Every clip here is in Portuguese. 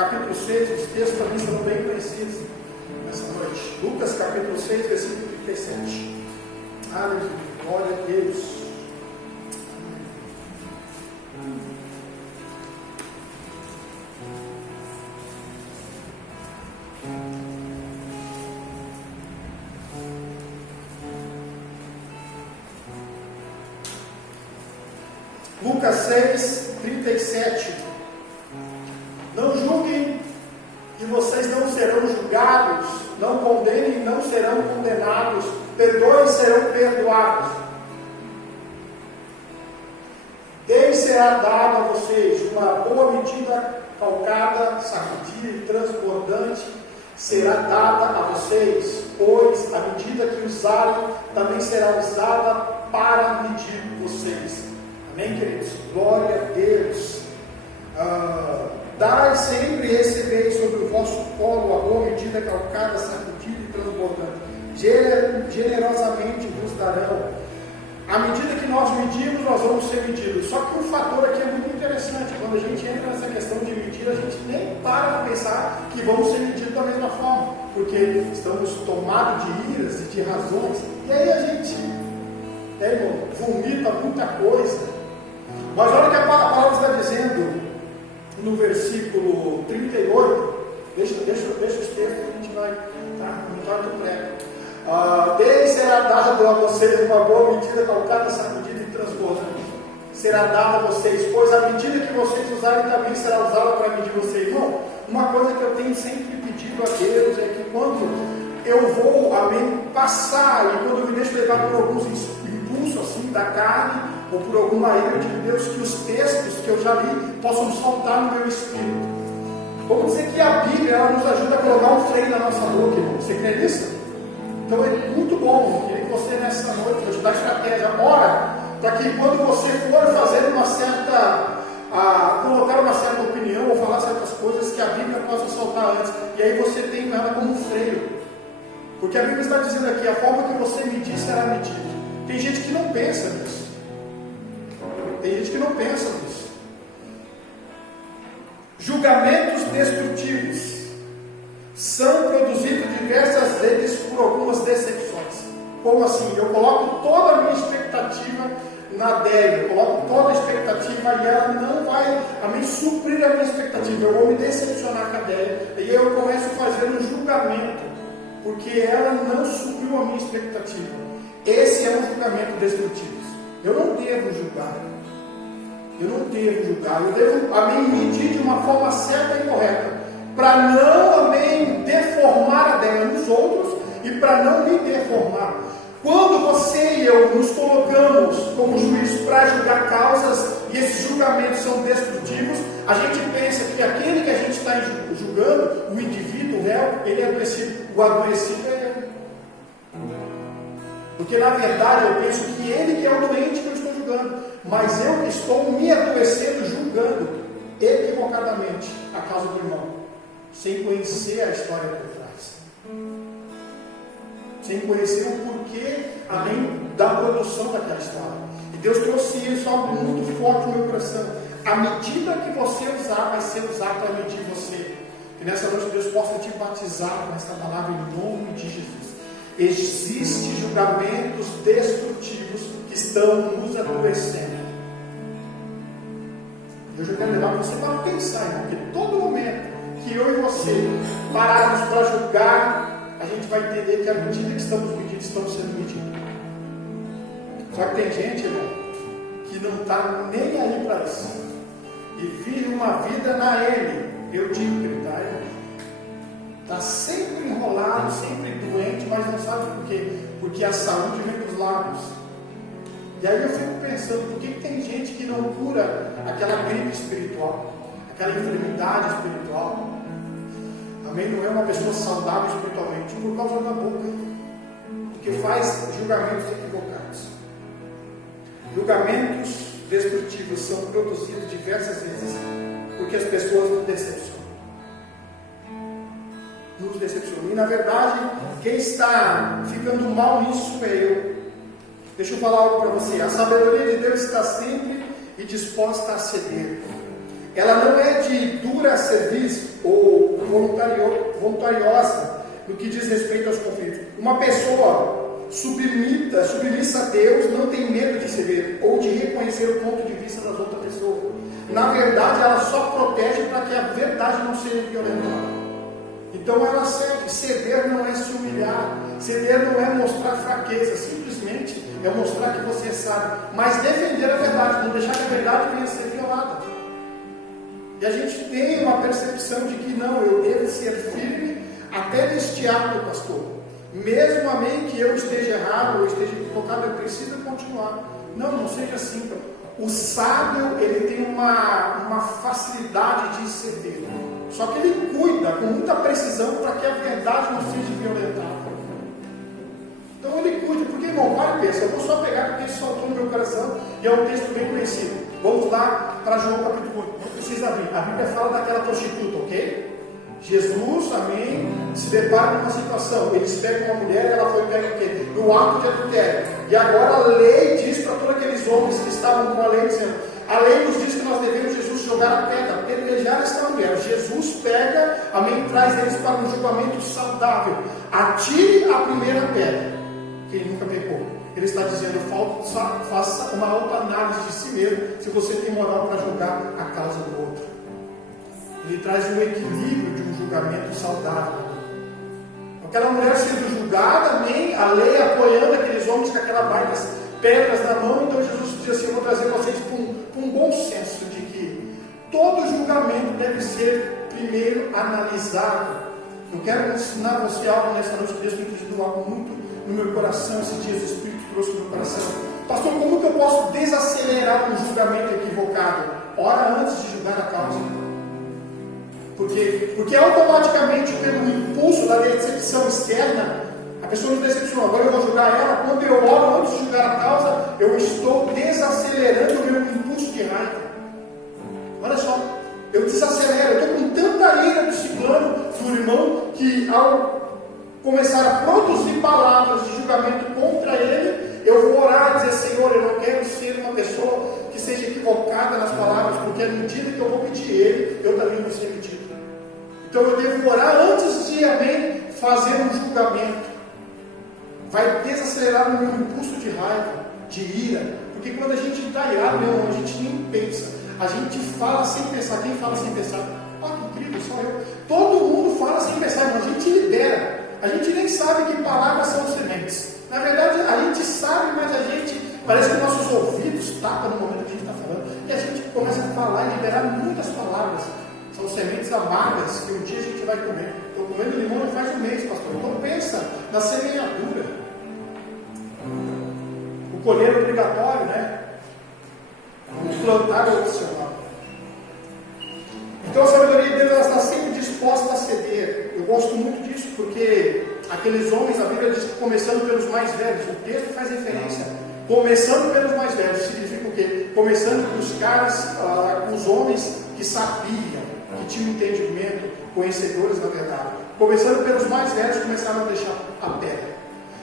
capítulo 6, os textos também são bem conhecidos nessa noite. Lucas capítulo 6, versículo 37. Aleluia, glória a Deus. Lucas 6, 37. Não julguem e vocês não serão julgados, não condenem e não serão condenados, perdoem e serão perdoados. Deus será dado a vocês uma boa medida, calcada, sacudida e transbordante, será dada a vocês, pois a medida que usarem também será usada para medir vocês. Amém, queridos? Glória a Deus. Dai sempre e recebeis sobre o vosso colo a boa medida, calcada, sacudida e transbordante. Generosamente vos darão. À medida que nós medimos, nós vamos ser medidos. Só que um fator aqui é muito interessante. Quando a gente entra nessa questão de medir, a gente nem para pensar que vamos ser medidos da mesma forma. Porque estamos tomados de iras e de razões. E aí a gente vomita muita coisa. Mas olha o que a palavra está dizendo no versículo 38. Deixa os textos que a gente vai, tá? Não vai do prego. Deus será dado a vocês uma boa medida, calcada, sacudida e transbordante. Será dado a vocês, pois a medida que vocês usarem também será usada para medir vocês. Irmão, uma coisa que eu tenho sempre pedido a Deus é que quando eu vou, passar e quando eu me deixo levar por alguns impulsos assim da carne, ou por alguma ira de Deus, que os textos que eu já li possam saltar no meu espírito. Vamos dizer que a Bíblia ela nos ajuda a colocar um freio na nossa boca, irmão. Você crê nisso? Então é muito bom. Queria que você nessa noite vou te dar estratégia. Ora, para que quando você for fazer uma certa, colocar uma certa opinião ou falar certas coisas, que a Bíblia possa saltar antes. E aí você tem ela como um freio. Porque a Bíblia está dizendo aqui, a forma que você medir será medido. Tem gente que não pensa nisso. Tem gente que não pensa nisso. Julgamentos destrutivos são produzidos diversas vezes por algumas decepções. Como assim? Eu coloco toda a minha expectativa na Adélia, eu coloco toda a expectativa e ela não vai suprir a minha expectativa. Eu vou me decepcionar com a Adélia e aí eu começo a fazer um julgamento, porque ela não supriu a minha expectativa. Esse é um julgamento destrutivo. Eu não devo julgar. Eu devo medir de uma forma certa e correta, para não deformar a ideia nos outros e para não me deformar. Quando você e eu nos colocamos como juiz para julgar causas e esses julgamentos são destrutivos, a gente pensa que aquele que a gente está julgando, o indivíduo, o réu, ele é adoecido. O adoecido é ele. Porque na verdade eu penso que ele que é o doente que eu estou julgando. Mas eu estou me adoecendo, julgando equivocadamente a causa do irmão, sem conhecer a história por trás, sem conhecer o porquê, além da produção daquela história. E Deus trouxe isso algo muito forte no meu coração. A medida que você usar vai ser usada para medir você. Que nessa noite Deus possa te batizar com essa palavra em nome de Jesus. Existem julgamentos destrutivos que estão nos adoecendo. Hoje eu quero levar você para pensar, irmão, que todo momento que eu e você pararmos para julgar, a gente vai entender que a medida que estamos medindo, estamos sendo medidos. Só que tem gente, irmão, que não está nem aí para isso. E vive uma vida na L. Eu digo que ele está, irmão. Está sempre enrolado, sempre doente, mas não sabe por quê. Porque a saúde vem dos lábios. E aí eu fico pensando, por que tem gente que não cura aquela gripe espiritual, aquela enfermidade espiritual? Amém? Não é uma pessoa saudável espiritualmente por causa da boca, porque faz julgamentos equivocados. Julgamentos destrutivos são produzidos diversas vezes porque as pessoas nos decepcionam. E na verdade, quem está ficando mal nisso é eu. Deixa eu falar algo para você. A sabedoria de Deus está sempre e disposta a ceder. ela não é de dura serviço ou voluntariosa no que diz respeito aos conflitos. Uma pessoa submissa a Deus não tem medo de ceder ou de reconhecer o ponto de vista das outras pessoas. Na verdade, ela só protege para que a verdade não seja violentada. Então ela cede. Ceder não é se humilhar, ceder não é mostrar fraqueza, simplesmente é mostrar que você sabe, mas defender a verdade, não deixar que a verdade venha a ser violada. E a gente tem uma percepção de que não, eu devo ser firme até neste ato, pastor. Mesmo, amém, que eu esteja errado, ou esteja equivocado, eu preciso continuar. Não, não seja assim. O sábio, ele tem uma facilidade de ceder. Só que ele cuida com muita precisão para que a verdade não seja violentada. Então ele cuida, porque, irmão, para e pensa, eu vou só pegar porque isso saltou no meu coração e é um texto bem conhecido. Vamos lá para João capítulo 8. Não precisa abrir. A Bíblia fala daquela prostituta, ok? Jesus, amém, se depara com uma situação. Eles pegam uma mulher, ela foi pega o quê? No ato de adultério. E agora a lei diz para todos aqueles homens que estavam com a lei, dizendo: a lei nos diz que nós devemos, Jesus, jogar a pedra, apedrejar esta mulher. Jesus pega, amém, traz eles para um julgamento saudável. Atire a primeira pedra. Quem nunca pecou. Ele está dizendo: faça uma autoanálise de si mesmo, se você tem moral para julgar a causa do outro. Ele traz um equilíbrio de um julgamento saudável. Aquela mulher sendo julgada, amém, a lei apoiando aqueles homens com aquelas baita pedras na mão. Então Jesus diz assim: eu vou trazer vocês para um bom senso de que todo julgamento deve ser primeiro analisado. Eu quero ensinar você algo nessa noite, que Deus tem pedido algo muito no meu coração esses dias, o Espírito trouxe no meu coração. Pastor, como que eu posso desacelerar um julgamento equivocado? Ora antes de julgar a causa. Porque automaticamente, pelo impulso da decepção externa, a pessoa nos decepcionou, agora eu vou julgar ela. Quando eu oro antes de julgar a causa, eu estou desacelerando o meu impulso de raiva. Olha só, eu desacelero, eu estou com tanta ira do ciclano, do irmão, que ao começar a produzir palavras de julgamento contra ele, eu vou orar e dizer: Senhor, eu não quero ser uma pessoa que seja equivocada nas palavras, porque à medida que eu vou pedir ele, eu também vou ser pedido. Então eu devo orar antes de, amém, fazer um julgamento. Vai desacelerar o meu impulso de raiva, de ira, porque quando a gente está irado, a gente nem pensa, a gente fala sem pensar. Quem fala sem pensar? Ah, que incrível, só eu. Todo mundo fala sem pensar, mas a gente libera. A gente nem sabe que palavras são sementes. Na verdade, a gente sabe, mas a gente, parece que nossos ouvidos tapam no momento que a gente está falando, e a gente começa a falar e liberar muitas palavras. São sementes amargas que um dia a gente vai comer. Estou comendo limão já faz um mês, pastor. Então pensa na semeadura. O colher é obrigatório, né? O plantar é opcional. Então a sabedoria de Deus, ela está sempre disposta a ceder. Eu gosto muito disso porque aqueles homens, a Bíblia diz que começando pelos mais velhos, o texto faz referência, começando pelos mais velhos, significa o quê? Começando pelos caras, os homens que sabiam, que tinham entendimento, conhecedores na verdade. Começando pelos mais velhos, começaram a deixar a pedra.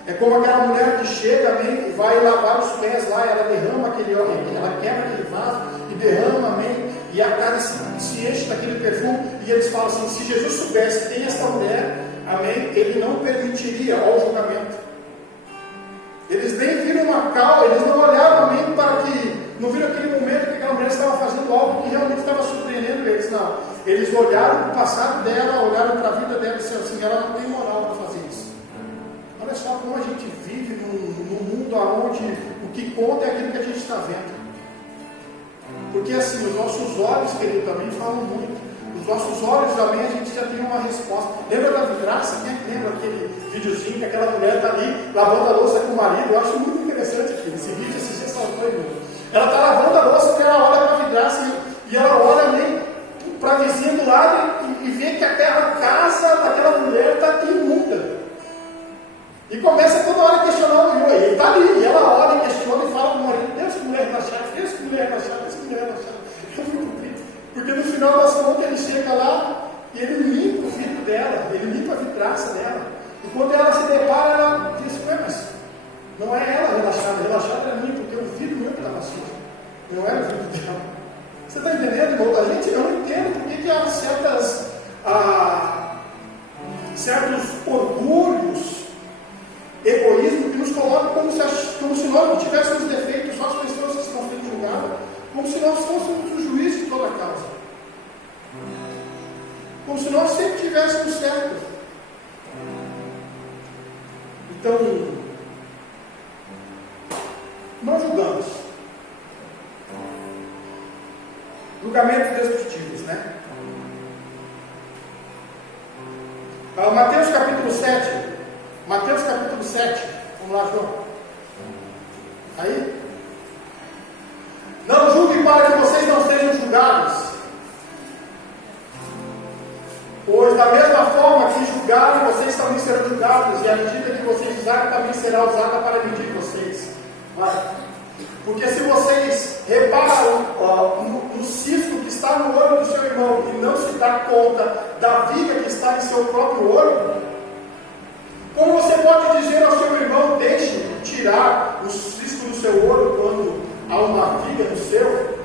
É como aquela mulher que chega, amém, e vai lavar os pés lá, ela derrama aquele óleo, ela quebra aquele vaso e derrama, amém, e a casa se enche daquele perfume, e eles falam assim: se Jesus soubesse quem é essa mulher, amém, ele não permitiria ao julgamento. Eles nem viram uma causa, eles não olharam, amém, para que, não viram aquele momento que aquela mulher estava fazendo algo que realmente estava surpreendendo eles, não. Eles olharam para o passado dela, olharam para a vida dela e disseram assim: ela não tem moral para fazer isso. Olha só como a gente vive num mundo onde o que conta é aquilo que a gente está vendo. Porque assim, os nossos olhos, querido, também falam muito. Os nossos olhos também, a gente já tem uma resposta. Lembra da vidraça? Quem é que lembra aquele videozinho que aquela mulher está ali lavando a louça com o marido? Eu acho muito interessante aquilo. Esse vídeo, esse dia saltou em mim. Ela está lavando a louça e ela olha para a vidraça e ela olha nem para a vizinha do lado e vê que aquela casa daquela mulher está imunda. E começa toda hora a questionar o Senhor. Ele está ali, e ela olha e questiona e fala para o marido: Deus, que mulher relaxada, Deus, que mulher relaxada, Deus, que mulher relaxada. É muito triste. Porque no final das contas ele chega lá e ele limpa o vidro dela, ele limpa a vidraça dela. E quando ela se depara, ela diz: ué, mas não é ela relaxada é mim, porque o vidro não estava sujo. Não era o vidro dela. Você está entendendo, irmão? Eu não entendo porque que há certos orgulhos, egoísmo que nos colocam como se nós não tivéssemos defeitos, só as pessoas que estão sendo julgadas, como se nós fôssemos o juiz de toda a causa. Como se nós sempre tivéssemos certos. Então, nós julgamos. Julgamentos destrutivos, né? Mateus capítulo 7. Mateus capítulo 7. Vamos lá, João. Aí? Não julguem para que vocês não sejam julgados. Pois da mesma forma que julgarem, vocês também serão julgados. E a medida que vocês usarem também será usada para medir vocês. Porque se vocês reparam no cisco que está no olho do seu irmão e não se dá conta da viga que está em seu próprio olho, como você pode dizer ao seu irmão, deixe tirar o cisco do seu olho quando há uma viga no seu?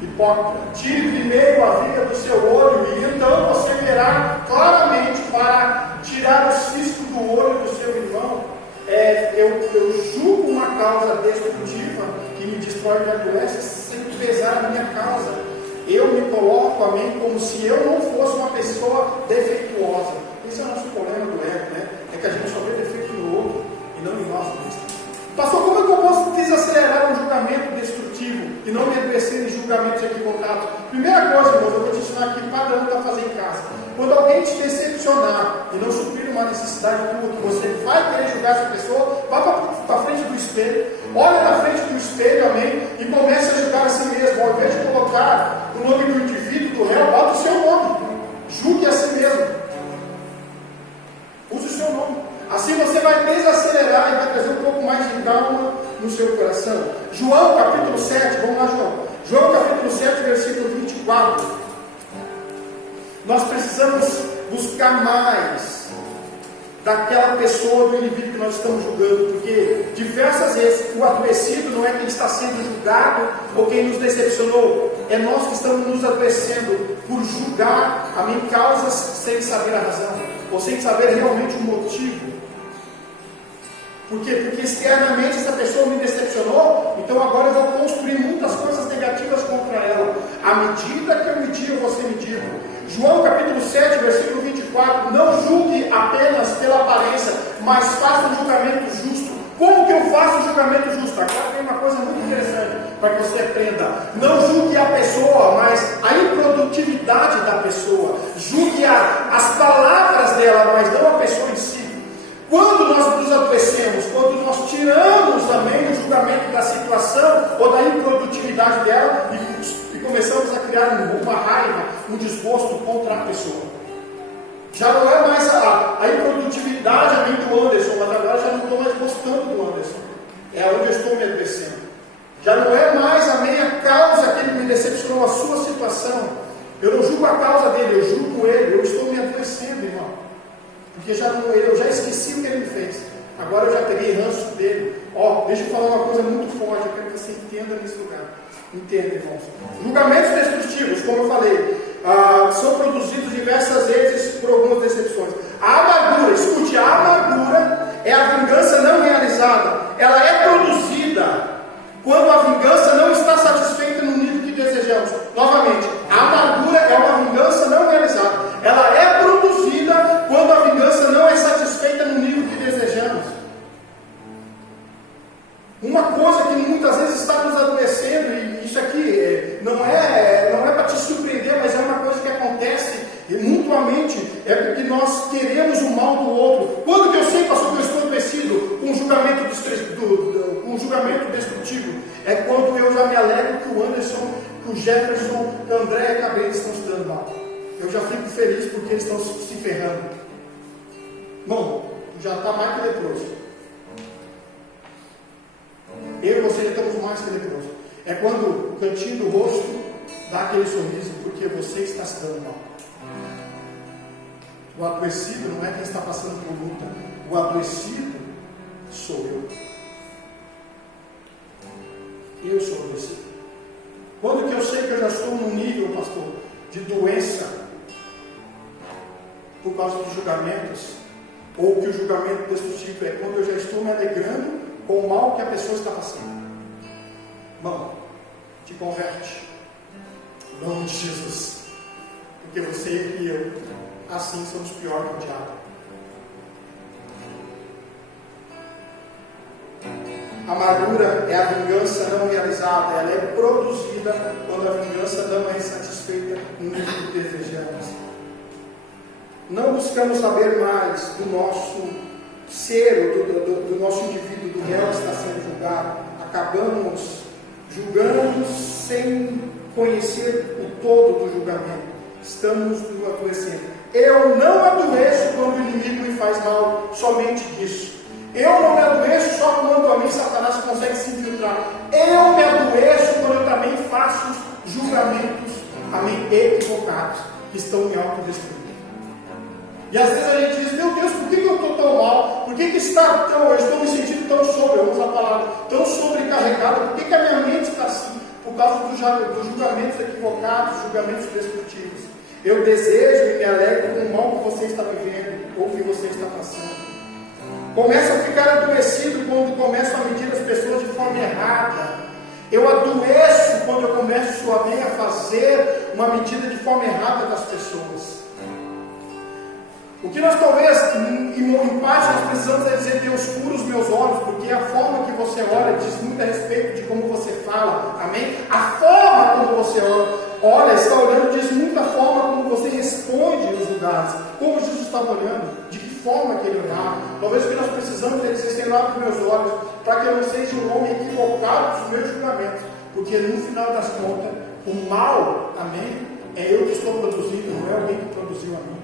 Hipócrita, tire primeiro a viga do seu olho e então você verá claramente para tirar o cisco do olho do seu irmão. Eu julgo uma causa destrutiva que me destrói e me adoece sem pesar a minha causa. Eu me coloco a mim como se eu não fosse uma pessoa defeituosa. Esse é o nosso problema do ego, né? É que a gente só vê defeito no outro e não em nós mesmos. Pastor, como é que eu posso desacelerar um julgamento destrutivo e não me adoecer em julgamentos equivocados? Primeira coisa, irmãos, eu vou te ensinar aqui para um para fazer em casa. Quando alguém te decepcionar e não suprir uma necessidade tua, que você vai querer julgar essa pessoa, vá para frente do espelho, olha na frente do espelho, amém, e comece a julgar a si mesmo. Ao invés de colocar o nome do indivíduo, do réu, bota o seu nome. Julgue a si mesmo. Use o seu nome. Assim você vai desacelerar e vai trazer um pouco mais de calma no seu coração. João capítulo 7, vamos lá, João. João capítulo 7, versículo 24. Nós precisamos buscar mais daquela pessoa, do indivíduo que nós estamos julgando, porque diversas vezes o adoecido não é quem está sendo julgado ou quem nos decepcionou, é nós que estamos nos adoecendo por julgar causas sem saber a razão, ou sem saber realmente o motivo. Por quê? Porque externamente essa pessoa me decepcionou, então agora eu vou construir muitas coisas negativas contra ela. À medida que eu medir, eu vou ser medido. João capítulo 7, versículo 24, não julgue apenas pela aparência, mas faça um julgamento justo. Como que eu faço um julgamento justo? Agora tem uma coisa muito interessante para que você aprenda. Não julgue a pessoa, mas a improdutividade da pessoa. Julgue as palavras dela, mas não a pessoa em si. Quando nós nos adoecemos, quando nós tiramos também o julgamento da situação ou da improdutividade dela e começamos a criar uma raiva, um desgosto contra a pessoa. Já não é mais a improdutividade a mim do Anderson, mas agora já não estou mais gostando do Anderson. É onde eu estou me adoecendo. Já não é mais a minha causa que ele me decepcionou, a sua situação. Eu não julgo a causa dele, eu julgo ele. Eu estou me adoecendo, irmão. Porque eu já esqueci o que ele me fez. Agora eu já peguei ranço dele. Deixa eu falar uma coisa muito forte, eu quero que você entenda nesse lugar. Entenda, irmãos. Julgamentos destrutivos, como eu falei, são produzidos diversas vezes por algumas decepções. A amargura, escute, a amargura é a vingança não realizada. Ela é produzida quando a vingança não está satisfeita no nível que desejamos. Novamente, a amargura é uma vingança não realizada. Ela é produzida quando a vingança não é satisfeita no nível que desejamos. Uma coisa que muitas vezes está nos adoecendo, e isso aqui não é para te surpreender, mas é uma coisa que acontece mutuamente, é porque nós queremos o mal do outro. Quando que eu sei, pastor, que eu estou adoecido com um julgamento destrutivo? É quando eu já me alegro que o Anderson, que o Jefferson, que o André e a Gabriel estão se dando mal. Eu já fico feliz porque eles estão se ferrando. Bom, já está mais que leproso. Eu e você já estamos mais que leproso. É quando o cantinho do rosto dá aquele sorriso porque você está se dando mal. O adoecido não é quem está passando por luta. O adoecido sou eu. Eu sou adoecido. Quando que eu sei que eu já estou num nível, pastor, de doença por causa dos julgamentos? Ou que o julgamento destrutivo é quando eu já estou me alegrando com o mal que a pessoa está passando? Irmão, te converte. Em nome de Jesus. Porque você e eu, assim, somos pior que o diabo. A amargura é a vingança não realizada. Ela é produzida quando a vingança não é satisfeita no nível que desejamos. Não buscamos saber mais do nosso ser, do nosso indivíduo, do réu que está sendo julgado. Acabamos julgando sem conhecer o todo do julgamento. Estamos adoecendo. Eu não adoeço quando o inimigo me faz mal, somente disso. Eu não me adoeço só quando a mim Satanás consegue se infiltrar. Eu me adoeço quando eu também faço julgamentos, amém, equivocados, que estão me autodestruindo. E às vezes a gente diz, meu Deus, por que eu estou tão mal? Por que eu estou me sentindo tão sobre, vamos a palavra, tão sobrecarregado? Por que a minha mente está assim? Por causa dos julgamentos equivocados, julgamentos destrutivos. Eu desejo e me alegro com o mal que você está vivendo, ou que você está passando. Começo a ficar adoecido quando começo a medir as pessoas de forma errada. Eu adoeço quando eu começo a fazer uma medida de forma errada das pessoas. O que nós talvez, em parte, nós precisamos é dizer, Deus, cura os meus olhos, porque a forma que você olha diz muito a respeito de como você fala, amém? A forma como você olha, está olhando, diz muito a forma como você responde aos lugares, como Jesus estava olhando, de que forma que ele olhava. Talvez o que nós precisamos é dizer, Senhor, abre meus olhos, para que eu não seja um homem equivocado dos meus julgamentos, porque no final das contas, o mal, amém, é eu que estou produzindo, não é alguém que produziu a mim.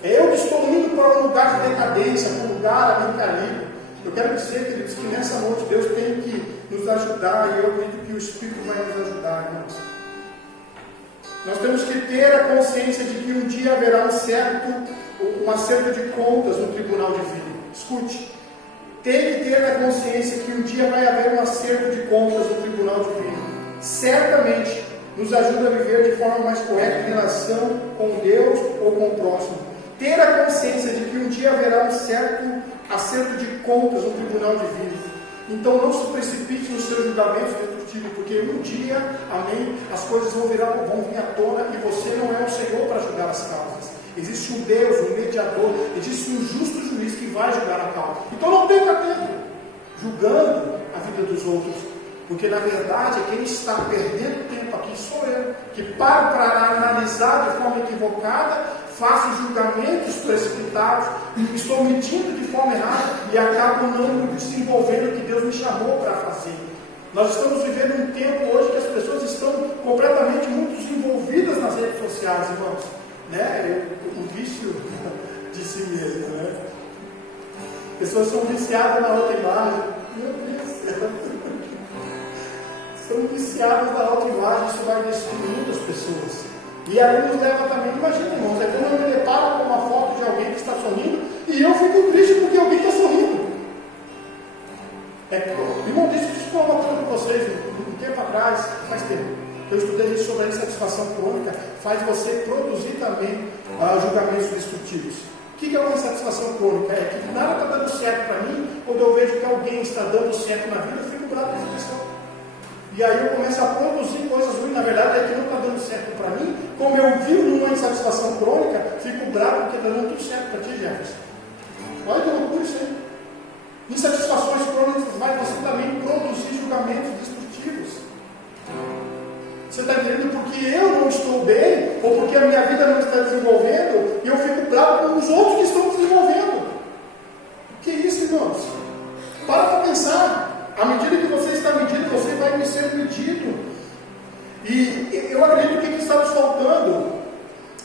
É eu que estou indo para um lugar de decadência, para um lugar amém, caído. Eu quero dizer, queridos, que nessa noite Deus tem que nos ajudar, e eu acredito que o Espírito vai nos ajudar, irmãos. Nós temos que ter a consciência de que um dia haverá um acerto de contas no tribunal divino. Escute, tem que ter a consciência que um dia vai haver um acerto de contas no tribunal divino. Certamente nos ajuda a viver de forma mais correta em relação com Deus ou com o próximo. Ter a consciência de que um dia haverá um certo acerto de contas no tribunal divino. Então não se precipite nos seus julgamentos destrutivos, porque um dia, amém, as coisas vão vir à tona e você não é o Senhor para julgar as causas. Existe um Deus, um mediador, existe um justo juiz que vai julgar a causa. Então não perca tempo julgando a vida dos outros, porque na verdade quem está perdendo tempo aqui sou eu, que paro para analisar de forma equivocada, faço julgamentos precipitados, estou mentindo de forma errada e acabo não me desenvolvendo o que Deus me chamou para fazer. Nós estamos vivendo um tempo hoje que as pessoas estão completamente muito envolvidas nas redes sociais, irmãos. Né? O vício de si mesmo. Né? Pessoas são viciadas na autoimagem. Meu Deus do céu. São viciadas na autoimagem, isso vai destruindo as pessoas. E aí nos leva também, imagina, irmãos, é quando eu me deparo com uma foto de alguém que está sorrindo e eu fico triste porque alguém está sorrindo. Irmão, deixa eu falar uma coisa para vocês, um tempo atrás, faz tempo, eu estudei isso sobre a insatisfação crônica, faz você produzir também julgamentos destrutivos. O que é uma insatisfação crônica? É que nada está dando certo para mim, quando eu vejo que alguém está dando certo na vida, eu fico bravo com essa pessoa. E aí eu começo a produzir coisas ruins, na verdade é que não está dando certo para mim, como eu vivo numa insatisfação crônica, fico bravo porque está dando tudo certo para ti, Jefferson. Olha que loucura isso aí. Insatisfações crônicas vai você também produzir julgamentos destrutivos. Você está entendendo? Porque eu não estou bem, ou porque a minha vida não está desenvolvendo, e eu fico bravo com os outros que estão desenvolvendo. Que isso, irmãos? Para pensar. À medida que você está medindo, você vai ser medido. E eu acredito que o que está nos faltando,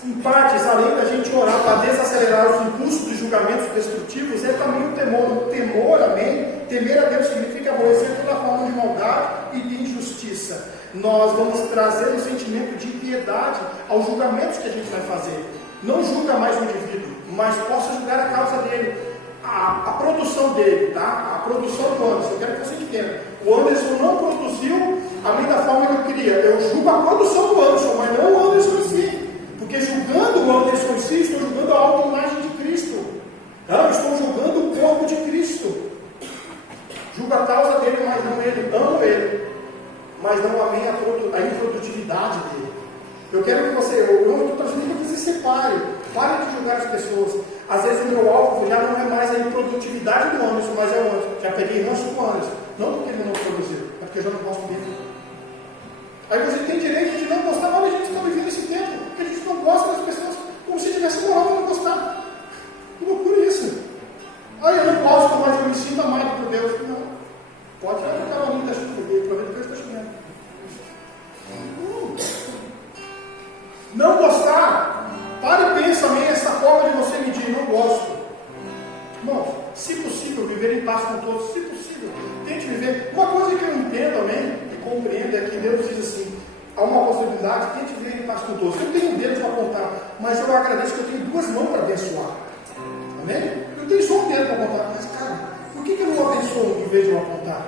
em partes, além da gente orar para desacelerar os impulsos dos julgamentos destrutivos, é também o temor. O temor, amém? Temer a Deus significa aborrecer toda forma de maldade e de injustiça. Nós vamos trazer um sentimento de piedade aos julgamentos que a gente vai fazer. Não julga mais o indivíduo, mas possa julgar a causa dele. A produção dele, tá? A produção do Anderson, eu quero que você entenda. O Anderson não produziu a mim da forma que eu queria. Eu a produção do Anderson, mas não o Anderson em si. Porque julgando o Anderson em si, estou julgando a autoimagem de Cristo. Não, estou julgando o corpo de Cristo. Julgo a causa dele, mas não ele. Amo ele, mas não amei a improdutividade dele. Eu quero que você, eu estou trazendo que você separe. Pare de julgar as pessoas. Às vezes o meu alvo já não é mais a improdutividade do Anderson, mas é o Anderson. Já peguei ranço com o Anderson. Não porque ele não produziu, é porque eu já não gosto dele. Aí você tem direito de não gostar, mas a gente está vivendo esse tempo, porque a gente não gosta das pessoas como se tivesse moral para não gostar. Que loucura isso. Aí eu não gosto, mas eu me sinto amado por Deus. Não. Pode ir para o caminho da chuva, aproveita que Deus está chovendo. Não gostar, pare e pensa também essa forma de você medir, não gosto. Irmão, se possível, viver em paz com todos, se possível, tente viver. Uma coisa que eu entendo também, e compreendo, é que Deus diz assim, há uma possibilidade, tente viver em paz com todos. Eu tenho um dedo para apontar, mas eu agradeço que eu tenho duas mãos para abençoar. Amém? Eu tenho só um dedo para apontar, mas cara, por que eu não abençoo em vez de eu apontar?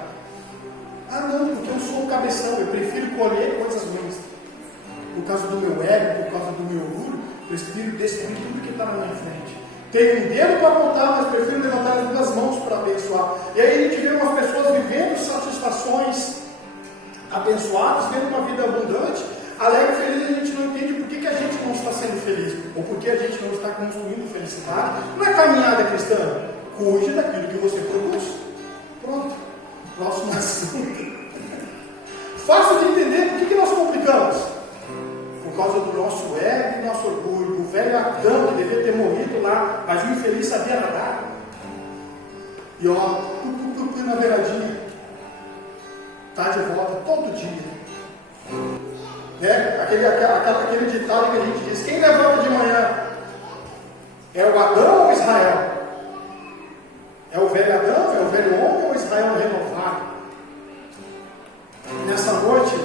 Ah não, porque eu sou o cabeção, eu prefiro colher coisas ruins. Por causa do meu ego, por causa do meu orgulho, eu prefiro destruir tudo que está na minha frente. Tenho um dedo para apontar, mas prefiro levantar as duas mãos para abençoar. E aí a gente vê umas pessoas vivendo satisfações abençoadas, vendo uma vida abundante, alegre e feliz, e a gente não entende por que a gente não está sendo feliz, ou por que a gente não está construindo felicidade. Não é caminhada cristã. Cuide daquilo que você produz. Pronto. Próximo assunto. Fácil de entender. Por que nós complicamos? Por causa do nosso ego e nosso orgulho. O velho Adão, que devia ter morrido lá, mas o infeliz sabia nadar. E ó, na beiradinha. Está de volta todo dia. Né? Aquele ditado que a gente diz: quem levanta de manhã? É o Adão ou Israel? É o velho Adão, é o velho homem ou Israel renovado? E nessa noite,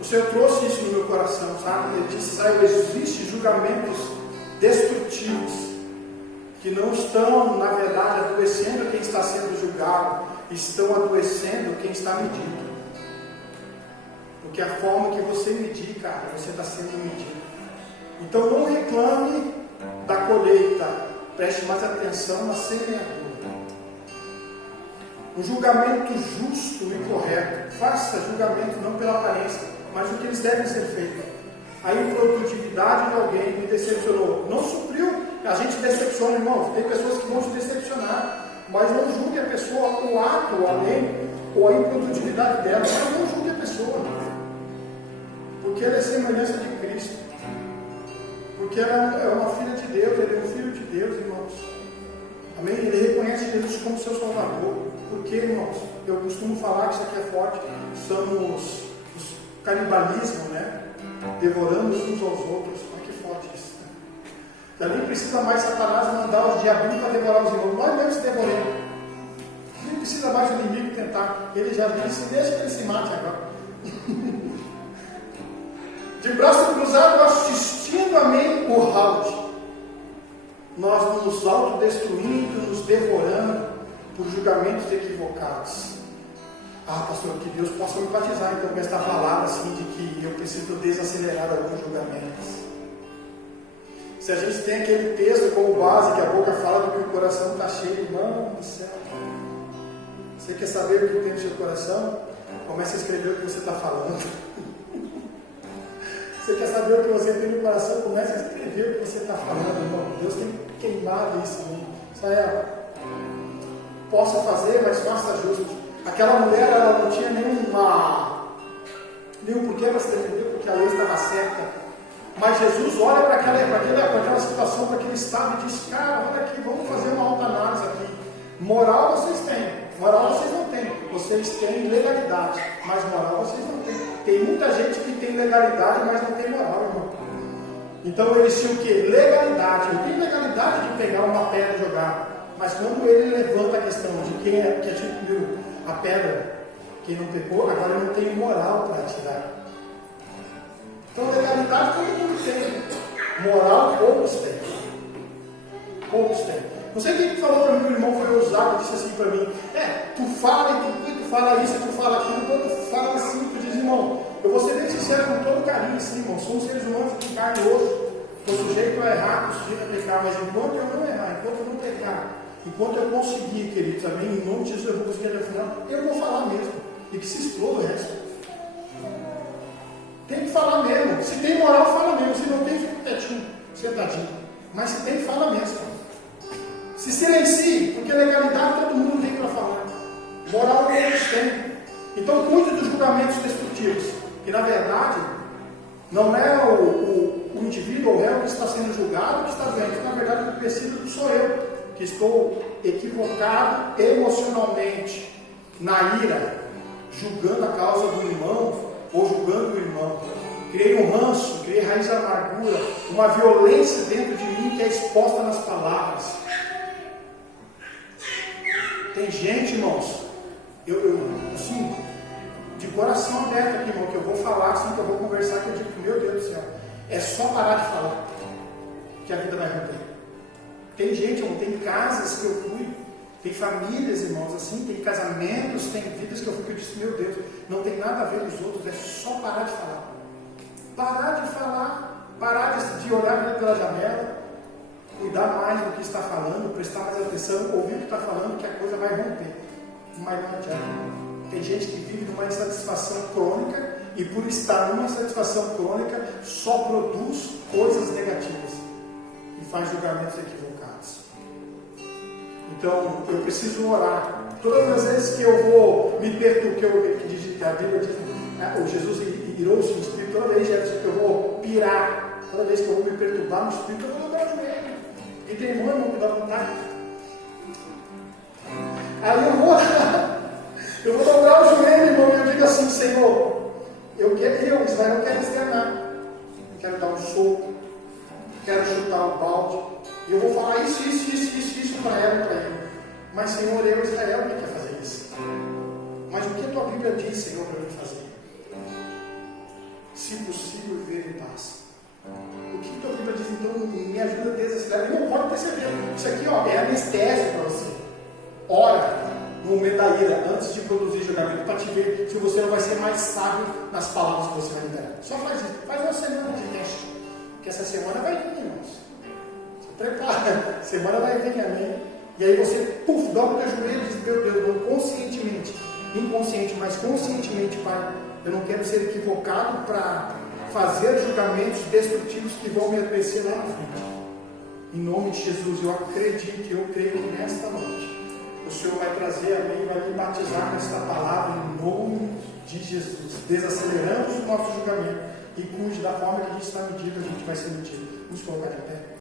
o Senhor trouxe isso no meu coração, sabe? Ele disse: Israel, existem julgamentos destrutivos que não estão, na verdade, adoecendo quem está sendo julgado, estão adoecendo quem está medindo. Porque a forma que você medir, cara, você está sendo medido. Então não reclame da colheita, preste mais atenção na semeadura. O julgamento justo e correto. Faça julgamento não pela aparência, mas o que eles devem ser feitos. A improdutividade de alguém me decepcionou. Não supriu. A gente decepciona, irmãos. Tem pessoas que vão te decepcionar. Mas não julgue a pessoa, o ato, o além, ou a improdutividade dela. Mas não julgue a pessoa. Porque ela é semelhança de Cristo. Porque ela é uma filha de Deus. Ele é um filho de Deus, irmãos. Amém? Ele reconhece Jesus como seu Salvador. Porque, irmãos, eu costumo falar que isso aqui é forte, somos os canibalismo, né? Devoramos uns aos outros. Olha que forte isso. Já nem precisa mais Satanás mandar os diabinhos para devorar os irmãos. Nós mesmos se devoramos. Nem precisa mais o inimigo tentar. Ele já disse: deixa que ele se mate agora. De braço cruzado, assistindo, amém, o round. Nós nos autodestruindo, nos devorando por julgamentos equivocados. Ah, pastor, que Deus possa me batizar então com esta palavra assim, de que eu preciso desacelerar alguns julgamentos. Se a gente tem aquele texto como base, que a boca fala do que o coração está cheio, irmão do céu. Você quer saber o que tem no seu coração? Comece a escrever o que você está falando. Você quer saber o que você tem no coração? Comece a escrever o que você está falando, irmão. Deus tem queimado isso em mim. Israel, possa fazer, mas faça justo. Aquela mulher, ela não tinha nenhum porquê para se defender, porque a lei estava certa. Mas Jesus olha para aquela situação, para aquele estado e diz: cara, olha aqui, vamos fazer uma autoanálise aqui. Moral vocês têm, moral vocês não têm. Vocês têm legalidade, mas moral vocês não têm. Tem muita gente que tem legalidade, mas não tem moral, irmão. Então eles tinham o quê? Legalidade. Eu tenho legalidade de pegar uma pedra e jogar. Mas quando ele levanta a questão de quem é que atingiu a pedra, quem não pegou, agora não tem moral para atirar. Então legalidade todo mundo tem. Moral poucos têm. Poucos têm. Não sei quem falou para mim, o irmão foi ousado e disse assim para mim: tu fala e tu fala isso, tu fala aquilo, quando tu fala assim, tu diz: irmão, eu vou ser bem sincero com todo sim, irmão. Somos seres humanos de carne e osso. Estou sujeito a errar, estou sujeito a pecar, mas enquanto eu não errar, enquanto eu não pecar, enquanto eu conseguir, queridos, também em nome de Jesus, eu vou conseguir até o final, eu vou falar mesmo. E que se exploda o resto. Tem que falar mesmo. Se tem moral, fala mesmo. Se não tem, fica quietinho, sentadinho. Mas se tem, fala mesmo. Se silencie, porque legalidade todo mundo tem para falar. Moral todos têm. Então cuide dos julgamentos destrutivos. Que na verdade, não é o indivíduo ou réu que está sendo julgado que está doente. Na verdade, o perseguido sou eu, que estou equivocado emocionalmente, na ira, julgando a causa do irmão ou julgando o irmão. Criei um ranço, criei raiz de amargura, uma violência dentro de mim que é exposta nas palavras. Tem gente, irmãos, eu assim, de coração aberto aqui, irmão, que eu vou falar, assim, que eu vou conversar, que eu digo, meu Deus do céu, é só parar de falar, que a vida vai romper. Tem gente, irmão, tem casas que eu fui, tem famílias, irmãos, assim, tem casamentos, tem vidas que eu fui, que eu disse, meu Deus, não tem nada a ver com os outros, é só parar de falar. Parar de falar, parar de olhar pela janela, cuidar mais do que está falando, prestar mais atenção, ouvir o que está falando, que a coisa vai romper. Mas não adianta. Tem gente que vive numa insatisfação crônica e por estar numa insatisfação crônica só produz coisas negativas e faz julgamentos equivocados. Então eu preciso orar. Todas as vezes que eu vou me perturbar, que a Bíblia diz, o Jesus irou-se no Espírito, toda vez que eu vou pirar, toda vez que eu vou me perturbar no Espírito, eu vou dobrar o joelho. E tem irmão que dá vontade. Aí eu vou dobrar o joelho, irmão, e eu digo assim, Senhor, Israel, não quero externar. Eu quero dar um soco, quero chutar o balde, e eu vou falar isso para ela e para ele. Mas, Senhor, Israel, não quer fazer isso. Mas o que a tua Bíblia diz, Senhor, para eu fazer? Se possível, viver em paz. O que a tua Bíblia diz, então, me ajuda a desacelerar. E não pode perceber. Isso aqui, é anestésio para você. Ora no momento da ira, antes de produzir julgamento, para te ver se você não vai ser mais sábio nas palavras que você vai liberar. Só faz isso. Faz uma semana de teste. Porque essa semana vai vir, irmãos. Se prepara. Semana vai vir, amém? E aí você, dobra o teu joelho e diz, meu Deus, não conscientemente, inconsciente, mas conscientemente, Pai, eu não quero ser equivocado para fazer julgamentos destrutivos que vão me adoecer lá na frente. Em nome de Jesus, eu acredito, eu creio que nesta noite o Senhor vai trazer a mim, vai me batizar com esta palavra em nome de Jesus. Desaceleramos o nosso julgamento e cuide da forma que a gente está medido, a gente vai ser medido. Vamos colocar de pé.